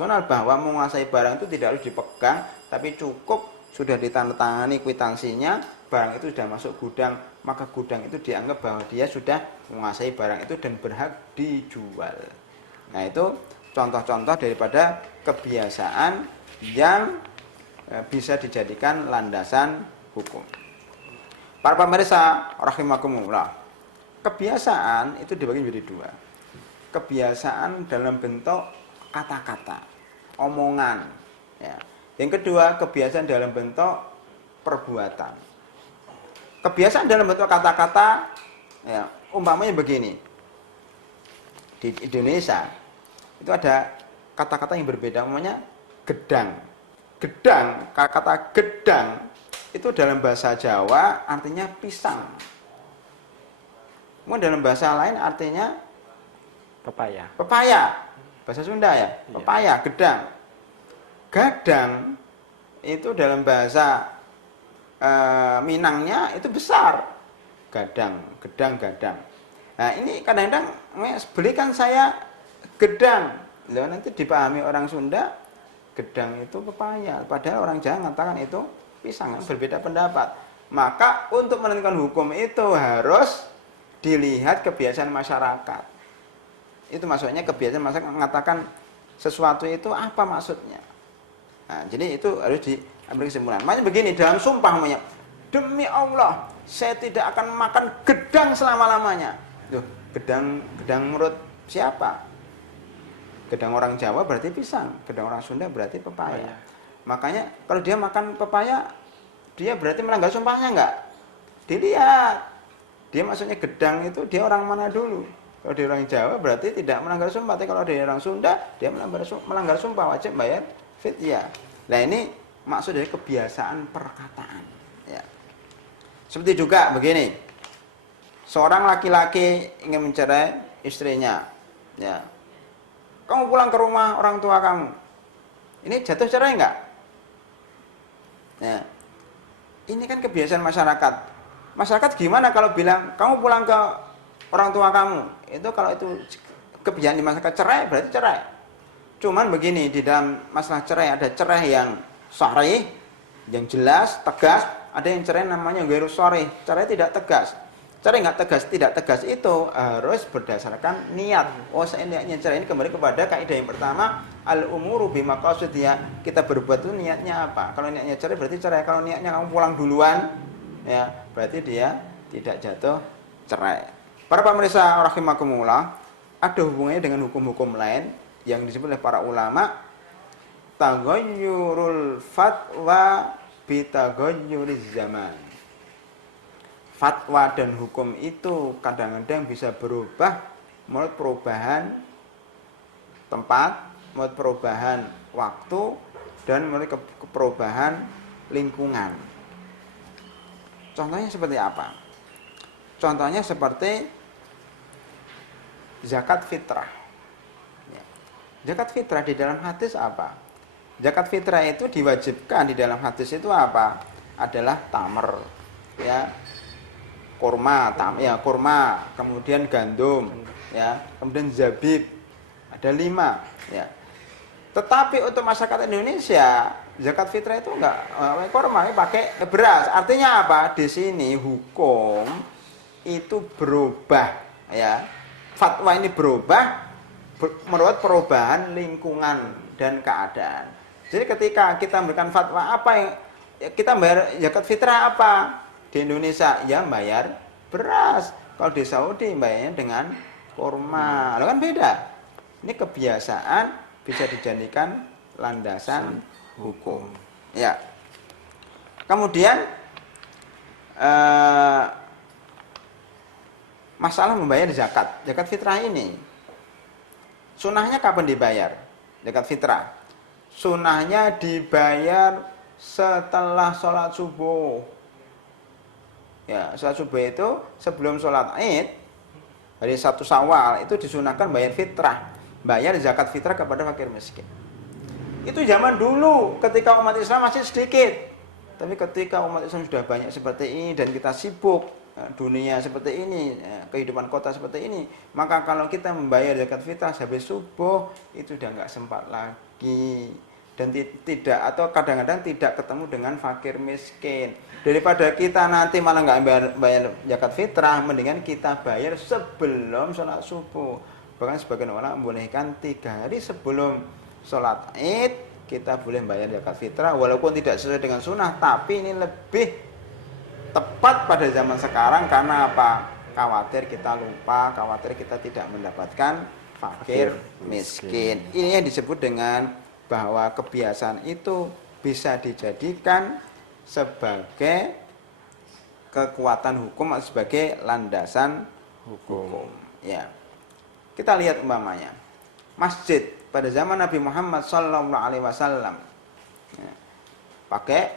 internasional bahwa menguasai barang itu tidak harus dipegang, tapi cukup sudah ditandatangani kwitansinya, barang itu sudah masuk gudang, maka gudang itu dianggap bahwa dia sudah menguasai barang itu dan berhak dijual. Nah, itu contoh-contoh daripada kebiasaan yang bisa dijadikan landasan hukum. Para pemirsa rahimakumullah, kebiasaan itu dibagi menjadi dua. Kebiasaan dalam bentuk kata-kata, omongan, ya. Yang kedua, kebiasaan dalam bentuk perbuatan. Kebiasaan dalam bentuk kata-kata, ya, umpamanya begini. Di Indonesia itu ada kata-kata yang berbeda, namanya gedang. Gedang, kata gedang itu dalam bahasa Jawa artinya pisang. Kemudian dalam bahasa lain artinya Pepaya. pepaya. Bahasa Sunda ya, pepaya, gedang. Gadang itu dalam bahasa Minangnya itu besar. Gadang, gedang, gadang. Nah, ini kadang-kadang belikan saya gedang. Loh, nanti dipahami orang Sunda, gedang itu pepaya. Padahal orang Jawa mengatakan itu pisang, berbeda pendapat. Maka untuk menentukan hukum itu harus dilihat kebiasaan masyarakat. Itu maksudnya kebiasaan masyarakat mengatakan sesuatu itu apa maksudnya. Nah, jadi itu harus diambil kesimpulan. Makanya begini, dalam sumpah namanya, demi Allah, saya tidak akan makan gedang selama-lamanya. Loh, gedang menurut siapa? Gedang orang Jawa berarti pisang, gedang orang Sunda berarti pepaya. Makanya kalau dia makan pepaya, dia berarti melanggar sumpahnya enggak? Dilihat. Dia maksudnya gedang itu dia orang mana dulu? Kalau dia orang Jawa berarti tidak melanggar sumpah. Tapi kalau dia orang Sunda, dia melanggar sumpah, wajib bayar fidyah. Nah, ini maksud dari kebiasaan perkataan. Ya. Seperti juga begini, seorang laki-laki ingin mencerai istrinya. Ya. Kamu pulang ke rumah orang tua kamu. Ini jatuh cerai enggak? Ya. Ini kan kebiasaan masyarakat. Masyarakat gimana kalau bilang kamu pulang ke orang tua kamu? Itu kalau itu kebiasaan di masyarakat cerai berarti cerai. Cuman begini, di dalam masalah cerai ada cerai yang sharih, yang jelas, tegas, ada yang cerai namanya ghairu sharih, cerai tidak tegas. Cerai nggak tegas, tidak tegas itu harus berdasarkan niat. Oh, saya niatnya cerai ini kembali kepada kaidah yang pertama, al-umuru bimaqasidiyah. Kita berbuat itu niatnya apa? Kalau niatnya cerai berarti cerai. Kalau niatnya kamu pulang duluan, ya berarti dia tidak jatuh cerai. Para pemirsa rahimakumullah, ada hubungannya dengan hukum-hukum lain yang disebut oleh para ulama, taghayyurul fatwa bitaghayyuriz zaman. Fatwa dan hukum itu kadang-kadang bisa berubah menurut perubahan tempat, menurut perubahan waktu, dan menurut perubahan lingkungan. Contohnya seperti apa? Contohnya seperti zakat fitrah. Zakat fitrah di dalam hadis apa? Zakat fitrah itu diwajibkan di dalam hadis itu apa? Adalah tamer, ya, kurma, kurma, kemudian gandum, ya, kemudian zabib, ada 5, ya. Tetapi untuk masyarakat Indonesia, zakat fitrah itu enggak kurma, pakai beras. Artinya apa? Di sini hukum itu berubah, ya. Fatwa ini berubah menurut perubahan lingkungan dan keadaan. Jadi ketika kita memberikan fatwa apa yang kita bayar zakat fitrah apa? Di Indonesia ya bayar beras. Kalau di Saudi bayarnya dengan kurma. Lalu kan beda. Ini kebiasaan bisa dijadikan landasan hukum. Ya. Kemudian masalah membayar zakat fitrah ini. Sunahnya kapan dibayar? Zakat fitrah. Sunahnya dibayar setelah sholat subuh. Ya, sholat subuh itu sebelum sholat Id, hari 1 Syawal itu disunahkan bayar fitrah, bayar zakat fitrah kepada fakir miskin. Itu zaman dulu ketika umat Islam masih sedikit. Tapi ketika umat Islam sudah banyak seperti ini dan kita sibuk dunia seperti ini, kehidupan kota seperti ini, maka kalau kita membayar zakat fitrah habis subuh itu udah nggak sempat lagi, dan tidak, atau kadang-kadang tidak ketemu dengan fakir miskin. Daripada kita nanti malah nggak bayar zakat fitrah, mendingan kita bayar sebelum sholat subuh. Bahkan sebagian orang membolehkan 3 hari sebelum sholat id kita boleh bayar zakat fitrah, walaupun tidak sesuai dengan sunnah, tapi ini lebih tepat pada zaman sekarang. Karena apa? Khawatir kita lupa, khawatir kita tidak mendapatkan fakir miskin. Ini yang disebut dengan bahwa kebiasaan itu bisa dijadikan sebagai kekuatan hukum atau sebagai landasan hukum. Ya. Kita lihat umpamanya masjid pada zaman Nabi Muhammad SAW, ya, pakai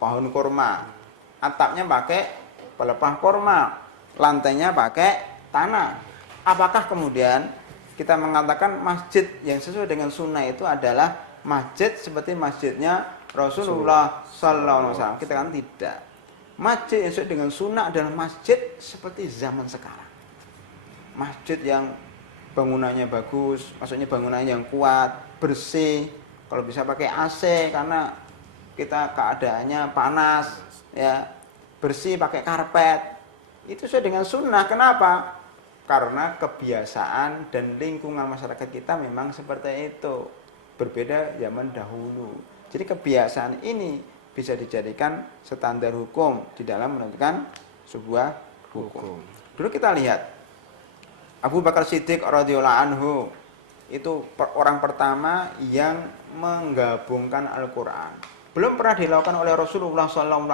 pohon kurma, atapnya pakai pelepah kurma, lantainya pakai tanah. Apakah kemudian kita mengatakan masjid yang sesuai dengan sunnah itu adalah masjid seperti masjidnya Rasulullah SAW? Kita kan tidak. Masjid yang sesuai dengan sunnah adalah masjid seperti zaman sekarang. Masjid yang bangunannya bagus, maksudnya bangunannya yang kuat, bersih, kalau bisa pakai AC karena kita keadaannya panas, ya, bersih, pakai karpet. Itu sesuai dengan sunnah. Kenapa? Karena kebiasaan dan lingkungan masyarakat kita memang seperti itu, berbeda zaman dahulu. Jadi kebiasaan ini bisa dijadikan standar hukum di dalam menentukan sebuah hukum. Dulu kita lihat Abu Bakar Siddiq radhiyallahu anhu itu orang pertama yang menggabungkan Al-Quran. Belum pernah dilakukan oleh Rasulullah SAW.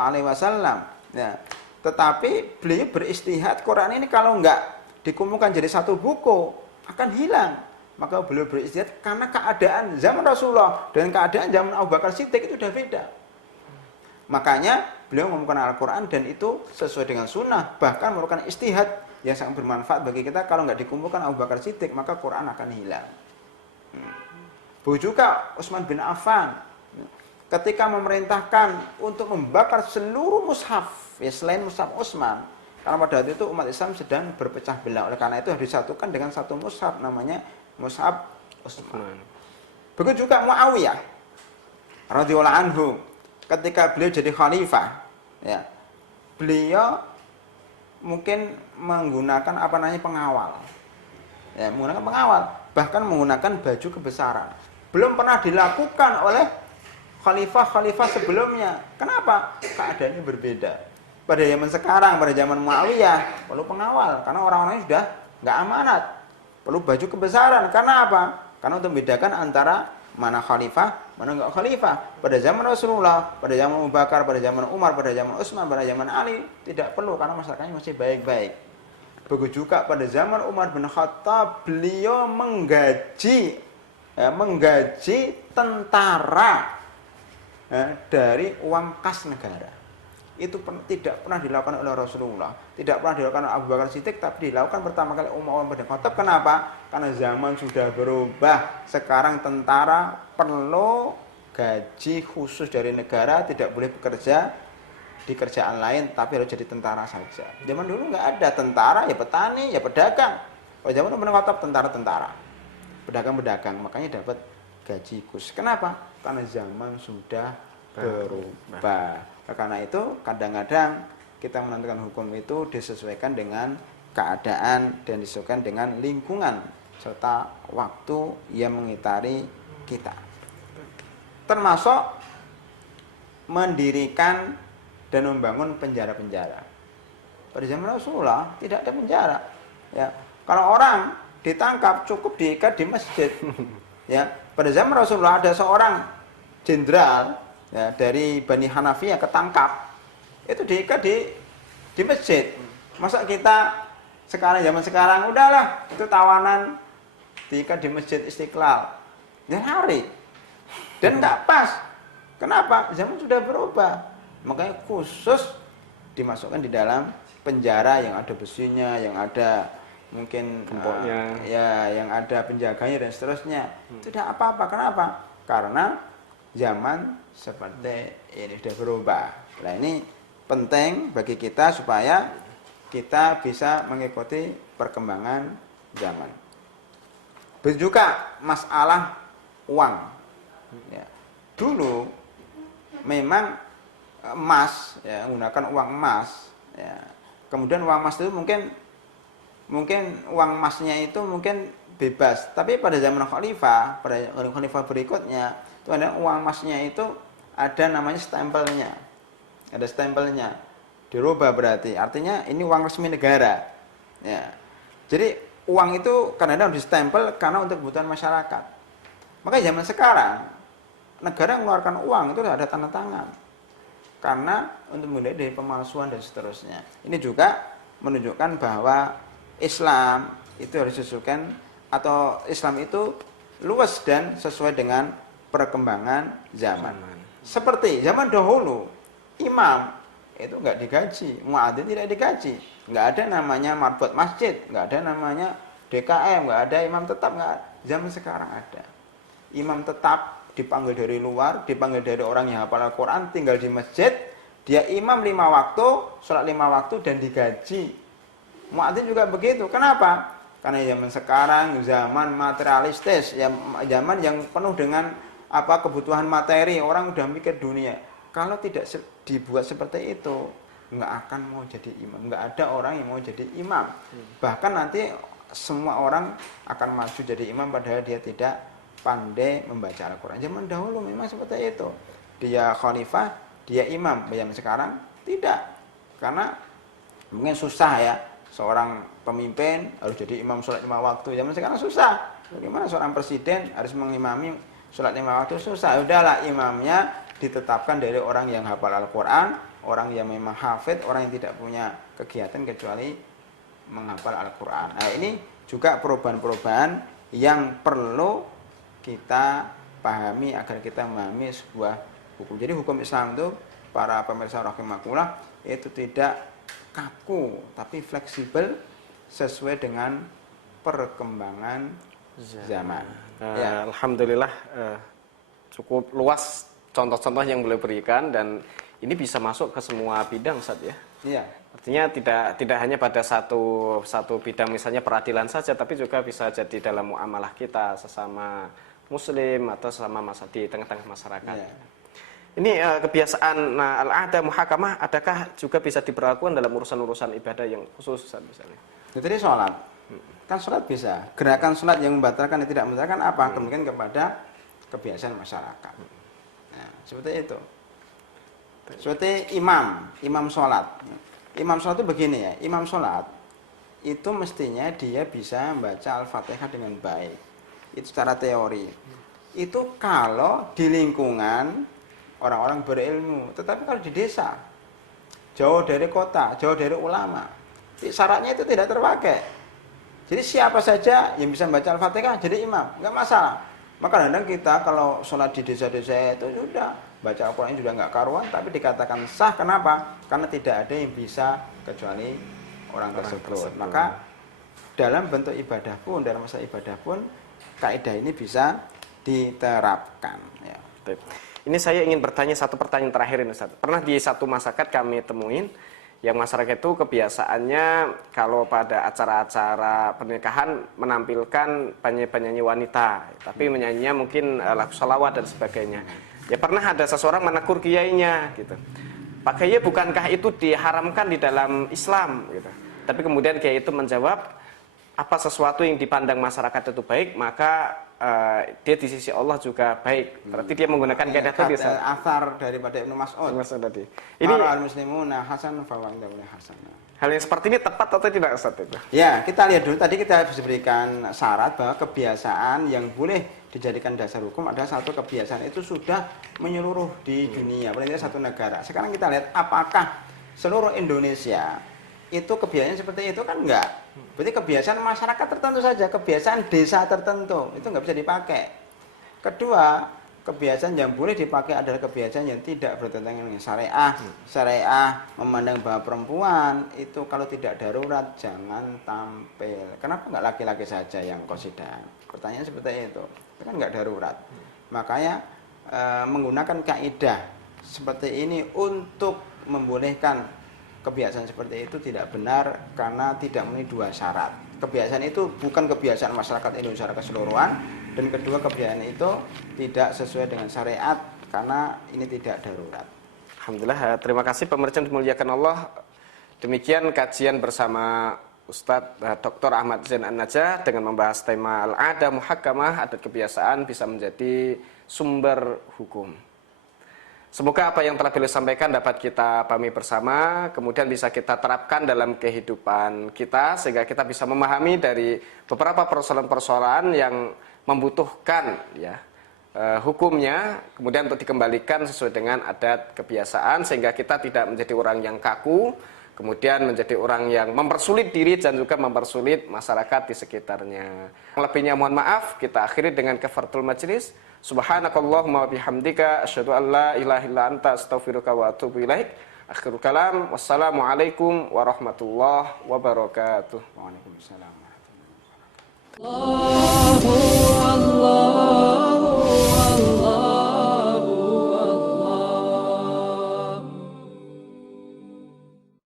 Ya. Tetapi beliau beristihad, Quran ini kalau enggak dikumpulkan jadi satu buku akan hilang. Maka beliau beristihad karena keadaan zaman Rasulullah dan keadaan zaman Abu Bakar Siddiq itu udah beda. Makanya beliau mengumpulkan Al-Quran dan itu sesuai dengan sunnah, bahkan merupakan istihad yang sangat bermanfaat bagi kita. Kalau nggak dikumpulkan Abu Bakar Siddiq, maka Quran akan hilang. Begitu juga Utsman bin Affan ketika memerintahkan untuk membakar seluruh mushaf, ya selain mushaf Utsman, karena pada waktu itu umat Islam sedang berpecah belah. Oleh karena itu harus disatukan dengan satu mushaf, namanya mushaf Utsman. Begitu juga Muawiyah radhiyallahu anhu ketika beliau jadi khalifah, ya, beliau mungkin menggunakan pengawal, ya, menggunakan pengawal, bahkan menggunakan baju kebesaran. Belum pernah dilakukan oleh khalifah-khalifah sebelumnya. Kenapa? Keadaannya berbeda. Pada zaman sekarang, pada zaman Muawiyah, perlu pengawal karena orang-orangnya sudah nggak amanat. Perlu baju kebesaran. Karena apa? Karena untuk membedakan antara mana khalifah, mana enggak khalifah. Pada zaman Rasulullah, pada zaman Abu Bakar, pada zaman Umar, pada zaman Utsman, pada zaman Ali tidak perlu karena masyarakatnya masih baik-baik. Begitu juga pada zaman Umar bin Khattab, beliau menggaji tentara, ya, dari uang kas negara. Itu tidak pernah dilakukan oleh Rasulullah, tidak pernah dilakukan oleh Abu Bakar Siddiq, tapi dilakukan pertama kali Umar bin Khattab. Kenapa? Karena zaman sudah berubah. Sekarang tentara perlu gaji khusus dari negara, tidak boleh bekerja di kerjaan lain, tapi harus jadi tentara saja. Zaman dulu nggak ada tentara, ya petani, ya pedagang. Kalau zaman Umar bin Khattab tentara, pedagang-pedagang, makanya dapat gaji khusus. Kenapa? Karena zaman sudah berubah. Karena itu kadang-kadang kita menentukan hukum itu disesuaikan dengan keadaan dan disesuaikan dengan lingkungan serta waktu yang mengitari kita. Termasuk mendirikan dan membangun penjara-penjara. Pada zaman Rasulullah tidak ada penjara. Ya, kalau orang ditangkap cukup diikat di masjid. Ya, pada zaman Rasulullah ada seorang jenderal, ya, dari Bani Hanafiyah ketangkap, itu diikat di masjid. Masa kita sekarang, zaman sekarang, udahlah itu tawanan diikat di Masjid Istiqlal, dan hari, dan nggak pas. Kenapa? Zaman sudah berubah, makanya khusus dimasukkan di dalam penjara yang ada besinya, yang ada mungkin gemboknya, yang ada penjaganya dan seterusnya. Itu tidak apa-apa. Kenapa? Karena zaman seperti ini sudah berubah. Nah, ini penting bagi kita supaya kita bisa mengikuti perkembangan zaman. Begitu juga masalah uang. Ya. Dulu memang emas, ya, menggunakan uang emas. Ya. Kemudian uang emas itu mungkin uang emasnya itu mungkin bebas. Tapi pada zaman khalifah, pada khalifah berikutnya, itu ada uang emasnya itu ada namanya stempelnya. Ada stempelnya. Dirubah berarti. Artinya ini uang resmi negara. Ya. Jadi uang itu kadang-kadang distempel karena untuk kebutuhan masyarakat. Makanya zaman sekarang negara mengeluarkan uang itu ada tanda tangan. Karena untuk menghindari dari pemalsuan dan seterusnya. Ini juga menunjukkan bahwa Islam itu harus disesuaikan atau Islam itu luas dan sesuai dengan perkembangan zaman. Seperti zaman dahulu, imam itu nggak digaji, muadzin tidak digaji, nggak ada namanya marbot masjid, nggak ada namanya DKM, nggak ada imam tetap, nggak. Zaman sekarang ada imam tetap, dipanggil dari luar, dipanggil dari orang yang hafal Al-Quran, tinggal di masjid, dia imam 5 waktu, sholat 5 waktu dan digaji. Muadzin juga begitu. Kenapa? Karena zaman sekarang zaman materialistis, ya, zaman yang penuh dengan kebutuhan materi, orang udah mikir dunia. Kalau tidak dibuat seperti itu, nggak akan mau jadi imam. Nggak ada orang yang mau jadi imam. Bahkan nanti semua orang akan maju jadi imam padahal dia tidak pandai membaca Al-Quran. Zaman dahulu memang seperti itu. Dia khalifah, dia imam. Zaman sekarang tidak. Karena mungkin susah ya. Seorang pemimpin harus jadi imam sholat 5 waktu. Zaman sekarang susah. Bagaimana seorang presiden harus mengimami sholat 5 waktu? Susah. Udahlah, imamnya ditetapkan dari orang yang hafal Al-Quran, orang yang memang hafid, orang yang tidak punya kegiatan kecuali menghafal Al-Quran. Nah, ini juga perubahan-perubahan yang perlu kita pahami agar kita memahami sebuah hukum. Jadi hukum Islam itu, para pemirsa rahimakumullah, itu tidak kaku tapi fleksibel sesuai dengan perkembangan zaman. Ya. Alhamdulillah cukup luas contoh-contoh yang boleh berikan dan ini bisa masuk ke semua bidang, Ustaz ya. Iya. Artinya tidak hanya pada satu bidang misalnya peradilan saja, tapi juga bisa jadi dalam muamalah kita sesama muslim atau sesama di tengah-tengah masyarakat. Iya. Ini kebiasaan al-'adah muhakamah adakah juga bisa diberlakukan dalam urusan-urusan ibadah yang khusus, Ustaz, misalnya? Jadi sholat, kan sholat bisa. Gerakan sholat yang membatalkan dan tidak membatalkan apa? Kemungkinan kepada kebiasaan masyarakat. Nah, seperti itu. Seperti imam sholat. Imam sholat itu begini ya, imam sholat itu mestinya dia bisa membaca Al-Fatihah dengan baik. Itu secara teori. Itu kalau di lingkungan orang-orang berilmu. Tetapi kalau di desa, jauh dari kota, jauh dari ulama, syaratnya itu tidak terpakai. Jadi siapa saja yang bisa membaca Al-Fatihah jadi imam, nggak masalah. Maka kadang kita kalau sholat di desa-desa itu sudah baca Al-Quran juga nggak karuan, tapi dikatakan sah. Kenapa? Karena tidak ada yang bisa kecuali orang tersebut. Maka dalam bentuk ibadah pun, dalam masa ibadah pun, kaidah ini bisa diterapkan. Ya. Ini saya ingin bertanya satu pertanyaan terakhir ini, Ustaz. Pernah di satu masyarakat kami temuin yang masyarakat itu kebiasaannya kalau pada acara-acara pernikahan menampilkan penyanyi-penyanyi wanita, tapi menyanyinya mungkin lagu sholawat dan sebagainya. Ya pernah ada seseorang menegur kiainya gitu. Pak Kiai, bukankah itu diharamkan di dalam Islam gitu. Tapi kemudian kiai itu menjawab, apa sesuatu yang dipandang masyarakat itu baik, maka dia di sisi Allah juga baik. Berarti dia menggunakan kaidah tadi. Asar daripada Ibnu Mas'ud. Tadi. Ini al-muslimuna hasan fa wa'indahu hasan. Hal yang seperti ini tepat atau tidak, Ustaz itu? Ya, kita lihat dulu. Tadi kita bisa berikan syarat bahwa kebiasaan yang boleh dijadikan dasar hukum adalah satu kebiasaan itu sudah menyeluruh di dunia, paling tidak satu negara. Sekarang kita lihat apakah seluruh Indonesia itu kebiasaan seperti itu, kan enggak. Berarti kebiasaan masyarakat tertentu saja, kebiasaan desa tertentu itu enggak bisa dipakai. Kedua, kebiasaan yang boleh dipakai adalah kebiasaan yang tidak bertentangan dengan syariah. Syariah memandang bahwa perempuan itu kalau tidak darurat jangan tampil. Kenapa enggak laki-laki saja yang qasidah? Pertanyaan seperti itu. Itu kan enggak darurat. Makanya menggunakan kaidah seperti ini untuk membolehkan kebiasaan seperti itu tidak benar karena tidak memenuhi dua syarat. Kebiasaan itu bukan kebiasaan masyarakat Indonesia keseluruhan, dan kedua kebiasaan itu tidak sesuai dengan syariat karena ini tidak darurat. Alhamdulillah, terima kasih pemirsa yang dimuliakan Allah. Demikian kajian bersama Ustadz Dr. Ahmad Zain An-Najah dengan membahas tema Al-Adah Muhakkamah, adat kebiasaan bisa menjadi sumber hukum. Semoga apa yang telah beliau sampaikan dapat kita pahami bersama, kemudian bisa kita terapkan dalam kehidupan kita, sehingga kita bisa memahami dari beberapa persoalan-persoalan yang membutuhkan ya hukumnya, kemudian untuk dikembalikan sesuai dengan adat kebiasaan, sehingga kita tidak menjadi orang yang kaku, kemudian menjadi orang yang mempersulit diri dan juga mempersulit masyarakat di sekitarnya. Lebihnya mohon maaf, kita akhiri dengan kafaratul majlis. Subhanakallahumma wa bihamdika asyhadu an la ilaha illa anta astaghfiruka wa atubu ilaik. Akhirul kalam, wassalamualaikum warahmatullahi wabarakatuh. Waalaikumsalam warahmatullahi wabarakatuh.